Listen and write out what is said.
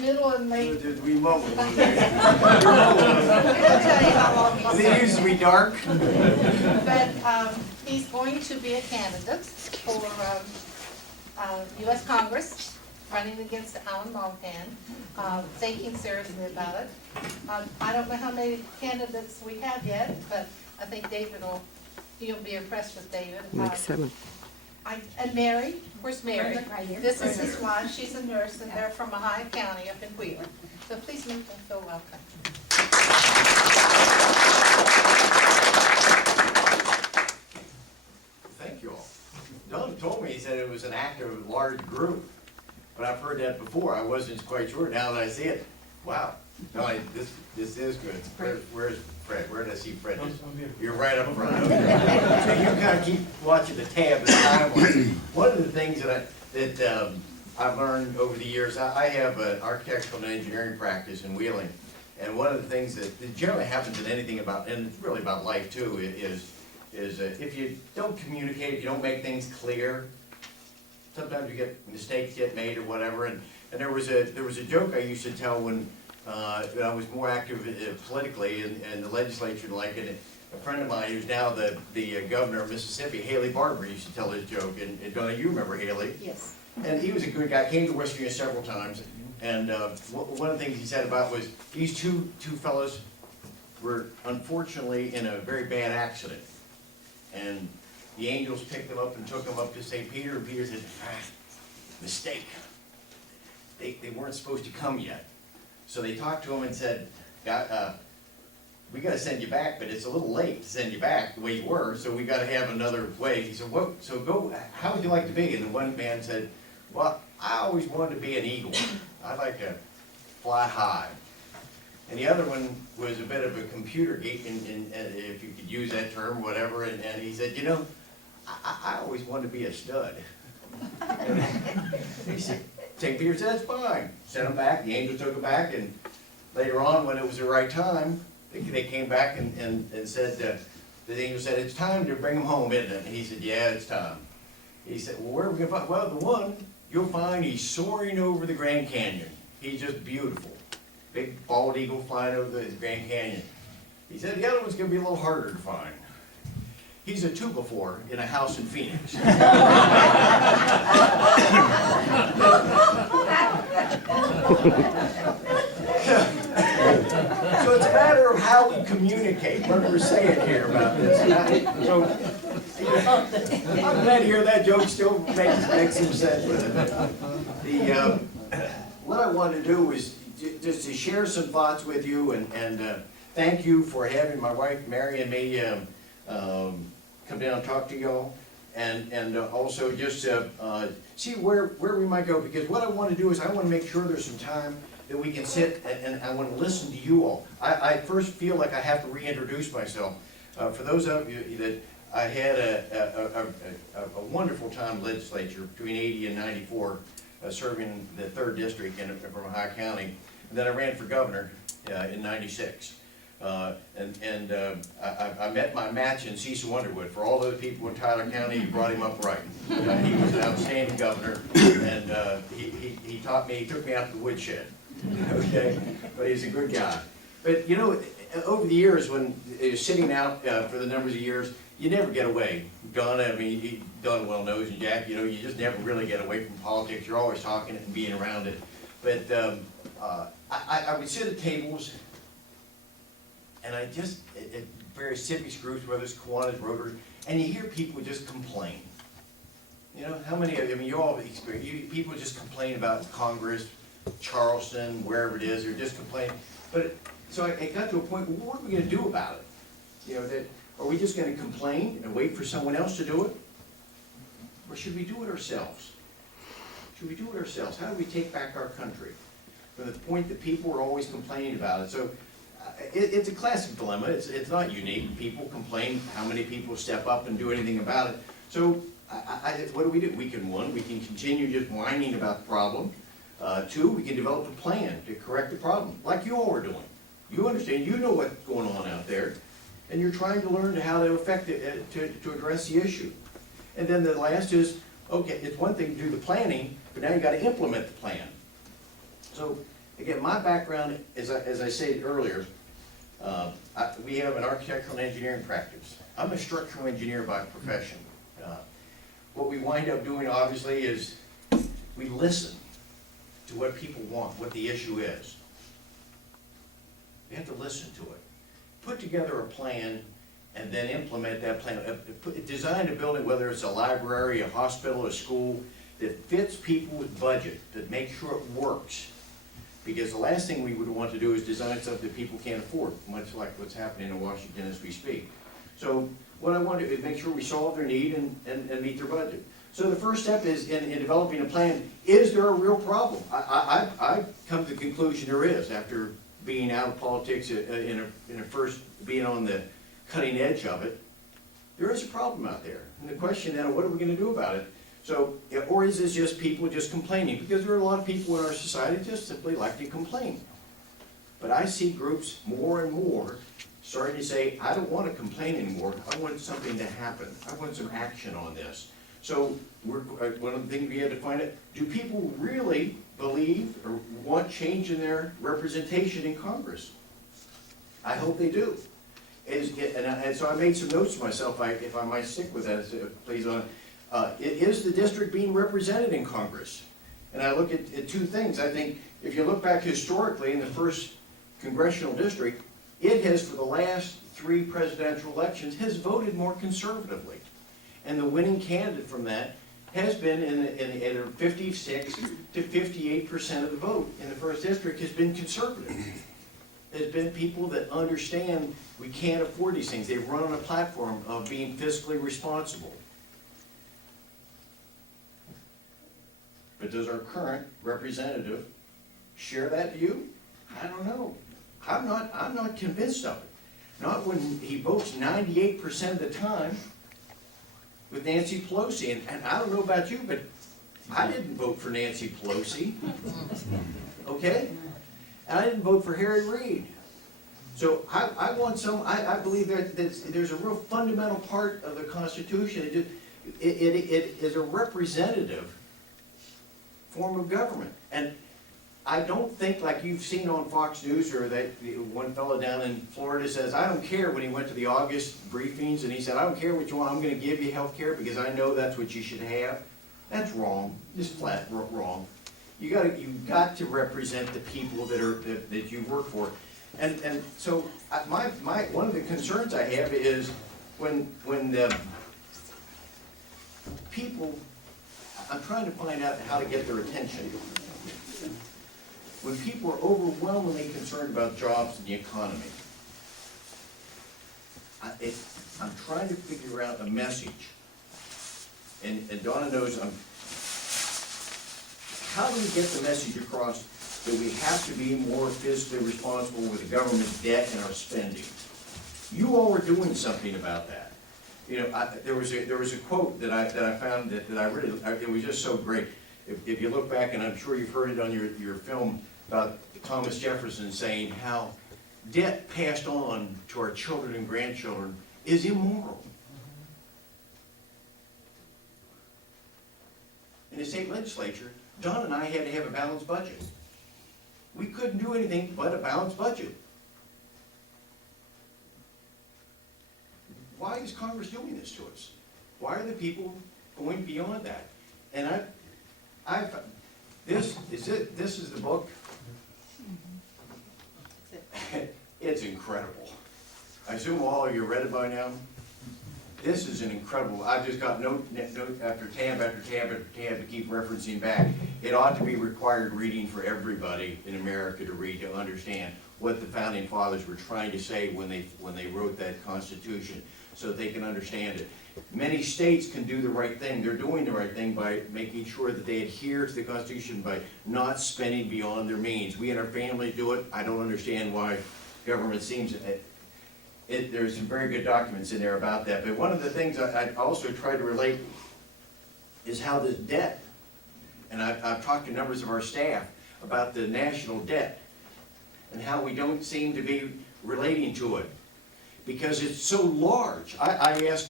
middle and late. Remote. It'll tell you how long he's They used to be dark. But he's going to be a candidate for U.S. Congress, running against Alan Montan, thinking seriously about it. I don't know how many candidates we have yet, but I think David you'll be impressed with David. Next 7. And Mary, where's Mary? Right here. This is his wife, she's a nurse, and they're from Ohio County up in Wheeler. So please make them feel welcome. Thank you all. Don told me, he said it was an active, large group, but I've heard that before. I wasn't quite sure. Now that I see it, wow. No, this is good. Where's Fred? Where did I see Fred? You're right up front. Okay. So you kind of keep watching the tab as time. One of the things that I've learned over the years, I have an architectural and engineering practice in Wheeling, and one of the things that generally happens in anything about, and it's really about life too, is if you don't communicate, if you don't make things clear, sometimes you get mistakes get made or whatever. And there was a joke I used to tell when I was more active politically in the legislature, like a friend of mine who's now the governor of Mississippi, Haley Barber, used to tell this joke. And Donna, you remember Haley? Yes. And he was a good guy. Came to West Virginia several times. And one of the things he said about was these two fellows were unfortunately in a very bad accident. And the angels picked them up and took them up to St. Peter, and Peter said, mistake. They weren't supposed to come yet. So they talked to him and said, we got to send you back, but it's a little late to send you back the way you were, so we got to have another way. He said, what? So go, how would you like to be? And the one man said, well, I always wanted to be an eagle. I'd like to fly high. And the other one was a bit of a computer geek, and if you could use that term, whatever, and he said, you know, I always wanted to be a stud. He said, St. Peter said, that's fine. Sent him back, the angel took him back, and later on, when it was the right time, they came back and said, the angel said, it's time to bring him home, isn't it? And he said, yeah, it's time. He said, well, where are we going to find? Well, the one, you'll find he's soaring over the Grand Canyon. He's just beautiful. Big bald eagle flying over the Grand Canyon. He said, the other one's going to be a little harder to find. He's a 2x4 in a house in Phoenix. So it's a matter of how we communicate, what we're saying here about this. So I'm glad to hear that joke still makes some sense with it. What I wanted to do was just to share some thoughts with you and thank you for having my wife Mary and me come down and talk to y'all, and also just see where we might go, because what I want to do is I want to make sure there's some time that we can sit and I want to listen to you all. I first feel like I have to reintroduce myself. For those of you that I had a wonderful time in the legislature between 80 and 94, serving the 3rd district from Ohio County, and then I ran for governor in 96. I met my match in Cecil Underwood. For all those people in Tyler County, he brought him up right. He was an outstanding governor, and he taught me, he took me out to the woodshed. Okay, but he's a good guy. But you know, over the years, when you're sitting out for the numbers of years, you never get away. Don, I mean, Don well knows, and Jack, you know, you just never really get away from politics. You're always talking it and being around it. But I would sit at tables, and I just, at various civics groups, whether it's Kiwanis, Rotary, and you hear people just complain. You know, how many of you, I mean, you all experience, people just complain about Congress, Charleston, wherever it is, or just complain. But, so I got to a point, well, what are we going to do about it? You know, are we just going to complain and wait for someone else to do it? Or should we do it ourselves? Should we do it ourselves? How do we take back our country? From the point that people are always complaining about it. So it's a classic dilemma. It's not unique. People complain. How many people step up and do anything about it? So what do? We can, one, we can continue just whining about the problem. Two, we can develop a plan to correct the problem, like you all are doing. You understand, you know what's going on out there, and you're trying to learn how to affect it, to address the issue. And then the last is, okay, it's one thing to do the planning, but now you got to implement the plan. So Again, my background, as I said earlier, we have an architectural and engineering practice. I'm a structural engineer by profession. What we wind up doing, obviously, is we listen to what people want, what the issue is. We have to listen to it. Put together a plan and then implement that plan. Design a building, whether it's a library, a hospital, a school, that fits people's budget, that makes sure it works. Because the last thing we would want to do is design something that people can't afford, much like what's happening in Washington as we speak. So what I want to do is make sure we solve their need and meet their budget. So the first step is in developing a plan, is there a real problem? I come to the conclusion there is, after being out of politics in a first, being on the cutting edge of it. There is a problem out there. And the question now, what are we going to do about it? So, or is this just people just complaining? Because there are a lot of people in our society just simply like to complain. But I see groups more and more starting to say, I don't want to complain anymore. I want something to happen. I want some action on this. So one of the things we had to find out, do people really believe or want change in their representation in Congress? I hope they do. And so I made some notes for myself, if I might stick with that, please. Is the district being represented in Congress? And I look at two things. I think if you look back historically in the first congressional district, it has, for the last 3 presidential elections, has voted more conservatively. And the winning candidate from that has been in 56 to 58% of the vote in the first district has been conservative. There's been people that understand we can't afford these things. They've run on a platform of being fiscally responsible. But does our current representative share that view? I don't know. I'm not convinced of it. Not when he votes 98% of the time with Nancy Pelosi. And I don't know about you, but I didn't vote for Nancy Pelosi. Okay? And I didn't vote for Harry Reid. So I want some, I believe that there's a real fundamental part of the Constitution. It is a representative form of government. And I don't think, like you've seen on Fox News, or that one fellow down in Florida says, I don't care, when he went to the August briefings and he said, I don't care what you want, I'm going to give you health care because I know that's what you should have. That's wrong, just flat wrong. You got to represent the people that you work for. And so one of the concerns I have is when the people, I'm trying to find out how to get their attention. When people are overwhelmingly concerned about jobs and the economy, I'm trying to figure out a message. And Donna knows how do we get the message across that we have to be more fiscally responsible with the government's debt and our spending? You all are doing something about that. You know, there was a quote that I found that I really, it was just so great. If you look back, and I'm sure you've heard it on your film, about Thomas Jefferson saying how debt passed on to our children and grandchildren is immoral. In the state legislature, Don and I had to have a balanced budget. We couldn't do anything but a balanced budget. Why is Congress doing this to us? Why are the people going beyond that? And this is the book. It's incredible. I assume all of you read it by now. This is an incredible, I've just got note after tab after tab after tab to keep referencing back. It ought to be required reading for everybody in America to read, to understand what the founding fathers were trying to say when they wrote that Constitution, so that they can understand it. Many states can do the right thing. They're doing the right thing by making sure that they adhere to the Constitution by not spending beyond their means. We and our families do it. I don't understand why government seems there's some very good documents in there about that. But one of the things I also try to relate is how this debt, and I've talked to members of our staff about the national debt and how we don't seem to be relating to it because it's so large. I asked